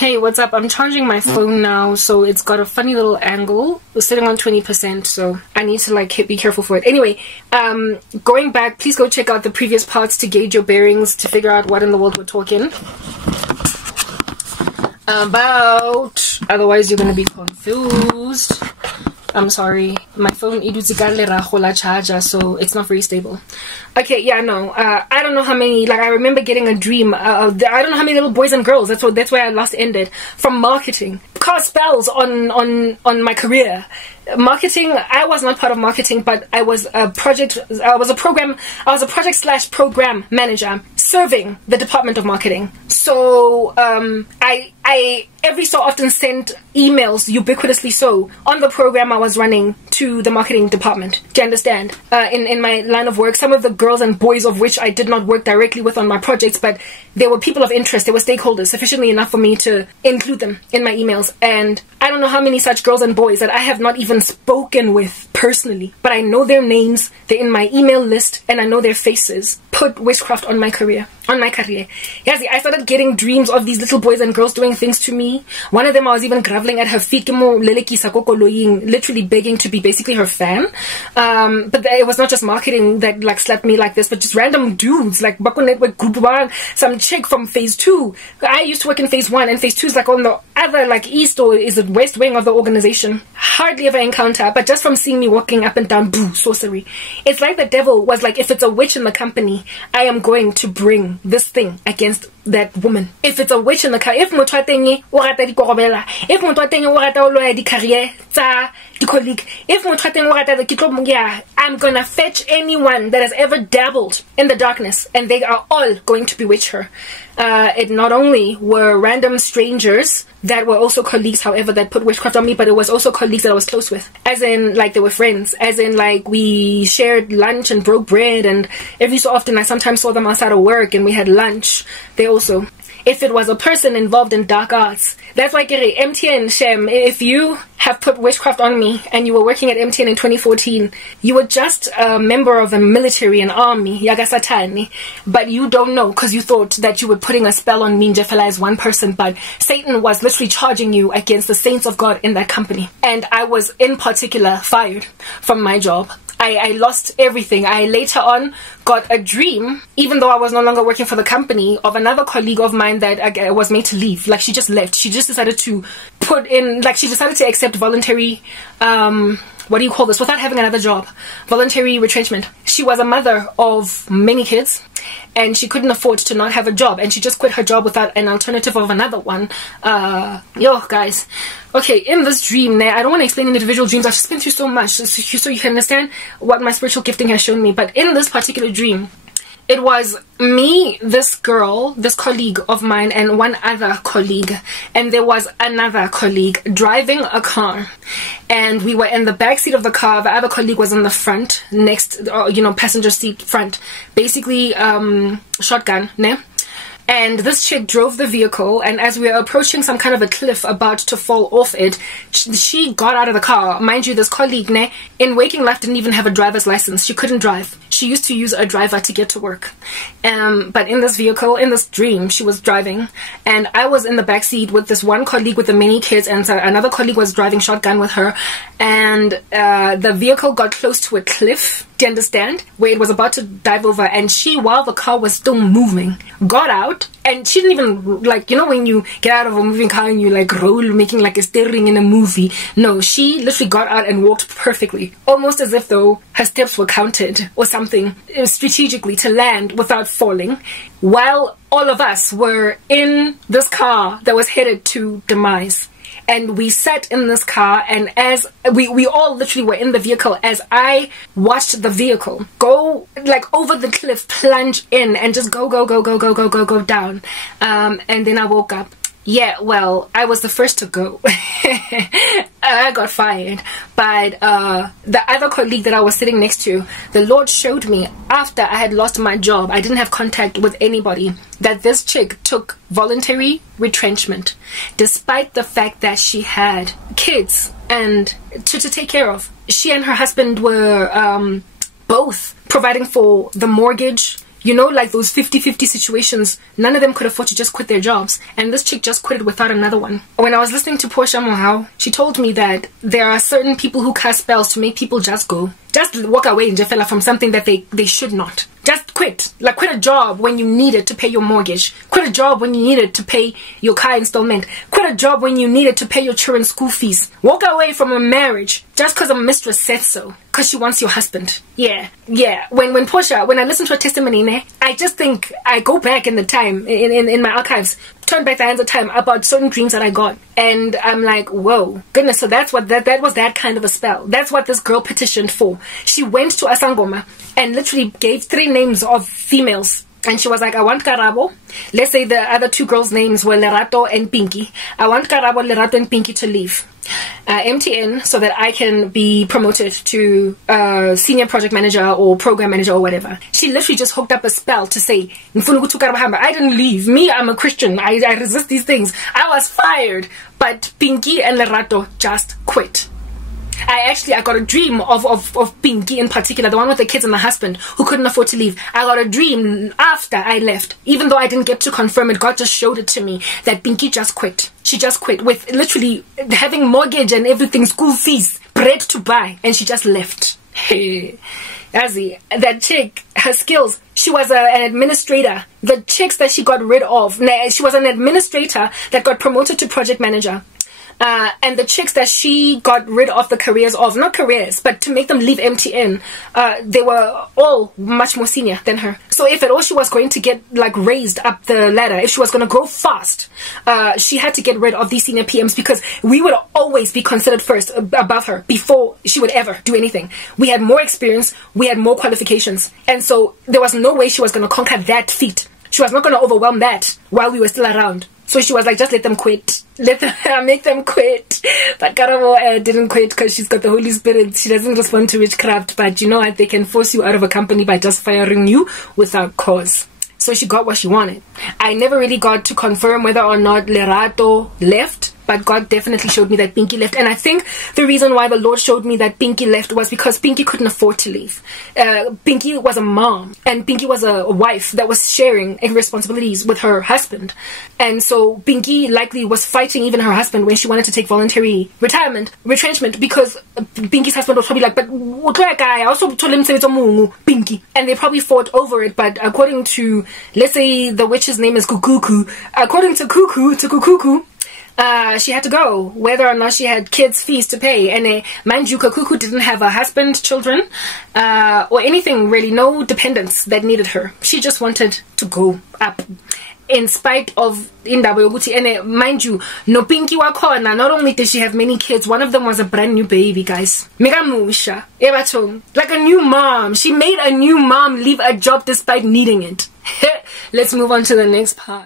Hey, what's up? I'm charging my phone now, so it's got a funny little angle. It's sitting on 20%, so I need to like be careful for it. Anyway, going back, please go check out the previous parts to gauge your bearings, to figure out what in the world we're talking about. Otherwise, you're gonna be confused. I'm sorry, my phone charger, so it's not very stable. Okay, yeah, no, I don't know how many, like, I remember getting a dream, I don't know how many little boys and girls, that's where I last ended, from marketing. Cast spells on my career. Marketing, I was not part of marketing, but I was a project / program manager serving the department of marketing. So I every so often sent emails, ubiquitously so, on the program I was running to the marketing department. Do you understand? In my line of work, some of the girls and boys of which I did not work directly with on my projects, but they were people of interest, they were stakeholders, sufficiently enough for me to include them in my emails. And I don't know how many such girls and boys that I have not even spoken with personally, but I know their names, they're in my email list, and I know their faces. Put witchcraft on my career. Yes, I started getting dreams of these little boys and girls doing things to me. One of them, I was even groveling at her feet, literally begging to be basically her fan. But it was not just marketing that like slapped me like this, but just random dudes, like some chick from phase 2. I used to work in phase 1, and phase 2 is like on the other, like east or is it west wing of the organization. Hardly ever encounter, but just from seeing me walking up and down, boo, sorcery. It's like the devil was like, if it's a witch in the company, I am going to bring this thing against that woman. If it's a witch in the car, if I'm gonna fetch anyone that has ever dabbled in the darkness, and they are all going to bewitch her. It not only were random strangers that were also colleagues, however, that put witchcraft on me, but it was also colleagues that I was close with. As in, like, they were friends. As in, like, we shared lunch and broke bread, and every so often I sometimes saw them outside of work and we had lunch. They also... If it was a person involved in dark arts, that's like MTN, Shem. If you have put witchcraft on me and you were working at MTN in 2014, you were just a member of the military and army, Yagasatani, but you don't know because you thought that you were putting a spell on me, Jeffela, as one person, but Satan was literally charging you against the saints of God in that company. And I was in particular fired from my job. I lost everything. I later on got a dream, even though I was no longer working for the company, of another colleague of mine that I was made to leave. Like, she just left. She just decided to put in, like, she decided to accept voluntary, what do you call this, without having another job. Voluntary retrenchment. She was a mother of many kids, and she couldn't afford to not have a job, and she just quit her job without an alternative of another one. Yo, guys. Okay, in this dream, I don't want to explain individual dreams. I've just been through so much, so you can understand what my spiritual gifting has shown me. But in this particular dream, it was me, this girl, this colleague of mine, and one other colleague. And there was another colleague driving a car. And we were in the back seat of the car. The other colleague was in the front, next, passenger seat front. Basically, shotgun, ne? And this chick drove the vehicle, and as we were approaching some kind of a cliff about to fall off it, she got out of the car. Mind you, this colleague, in waking life didn't even have a driver's license. She couldn't drive. She used to use a driver to get to work. But in this vehicle, in this dream, she was driving, and I was in the back seat with this one colleague with the many kids, and so another colleague was driving shotgun with her, and the vehicle got close to a cliff. Do you understand? Where it was about to dive over, and she, while the car was still moving, got out, and she didn't even, like, when you get out of a moving car and you like roll, making like a steering in a movie. No, she literally got out and walked perfectly, almost as if though her steps were counted or something, strategically, to land without falling, while all of us were in this car that was headed to demise. And we sat in this car, and as we all literally were in the vehicle, as I watched the vehicle go like over the cliff, plunge in, and just go down. And then I woke up. Yeah, well, I was the first to go. I got fired. But the other colleague that I was sitting next to, the Lord showed me after I had lost my job, I didn't have contact with anybody, that this chick took voluntary retrenchment, despite the fact that she had kids and to take care of. She and her husband were both providing for the mortgage, You know, like those 50-50 situations, none of them could afford to just quit their jobs. And this chick just quit it without another one. When I was listening to Portia Mohau, she told me that there are certain people who cast spells to make people just go. Just walk away in Jefela from something that they should not. Just quit. Like quit a job when you need it to pay your mortgage. Quit a job when you need it to pay your car installment. Quit a job when you need it to pay your children's school fees. Walk away from a marriage just because a mistress said so. Because she wants your husband. Yeah. When Portia, when I listen to her testimony, I just think I go back in the time, in my archives, turn back the hands of time about certain dreams that I got. And I'm like, whoa, goodness, so that's what, that was that kind of a spell. That's what this girl petitioned for. She went to Asangoma and literally gave 3 names of females. And she was like, I want Karabo. Let's say the other 2 girls' names were Lerato and Pinky. I want Karabo, Lerato, and Pinky to leave MTN so that I can be promoted to senior project manager or program manager or whatever. She literally just hooked up a spell to say, I didn't leave. Me, I'm a Christian. I resist these things. I was fired. But Pinky and Lerato just quit. I got a dream of Pinky in particular, the one with the kids and the husband who couldn't afford to leave. I got a dream after I left. Even though I didn't get to confirm it, God just showed it to me that Pinky just quit. She just quit with literally having mortgage and everything, school fees, bread to buy, and she just left. Hey, Azzy, that chick, her skills, she was an administrator. The chicks that she got rid of, she was an administrator that got promoted to project manager. And the chicks that she got rid of the careers of, not careers, but to make them leave MTN, they were all much more senior than her. So if at all she was going to get like raised up the ladder, if she was going to grow fast, she had to get rid of these senior PMs because we would always be considered first above her before she would ever do anything. We had more experience, we had more qualifications, and so there was no way she was going to conquer that feat. She was not going to overwhelm that while we were still around. So she was like, just let them quit. Let them make them quit. But Karabo didn't quit because she's got the Holy Spirit. She doesn't respond to witchcraft. But you know what? They can force you out of a company by just firing you without cause. So she got what she wanted. I never really got to confirm whether or not Lerato left. But God definitely showed me that Pinky left. And I think the reason why the Lord showed me that Pinky left was because Pinky couldn't afford to leave. Pinky was a mom. And Pinky was a wife that was sharing responsibilities with her husband. And so Pinky likely was fighting even her husband when she wanted to take voluntary retrenchment, because Pinky's husband was probably like, but I also told him to say Pinky. And they probably fought over it. But according to, let's say the witch's name is Kukuku. According to Kukuku, she had to go, whether or not she had kids' fees to pay. And mind you, Kukuku didn't have a husband, children, or anything really, no dependents that needed her. She just wanted to go up. In spite of indaba yokuthi, and mind you, no Pinky wakhona, not only did she have many kids, one of them was a brand new baby, guys. Megamusha, like a new mom. She made a new mom leave a job despite needing it. Let's move on to the next part.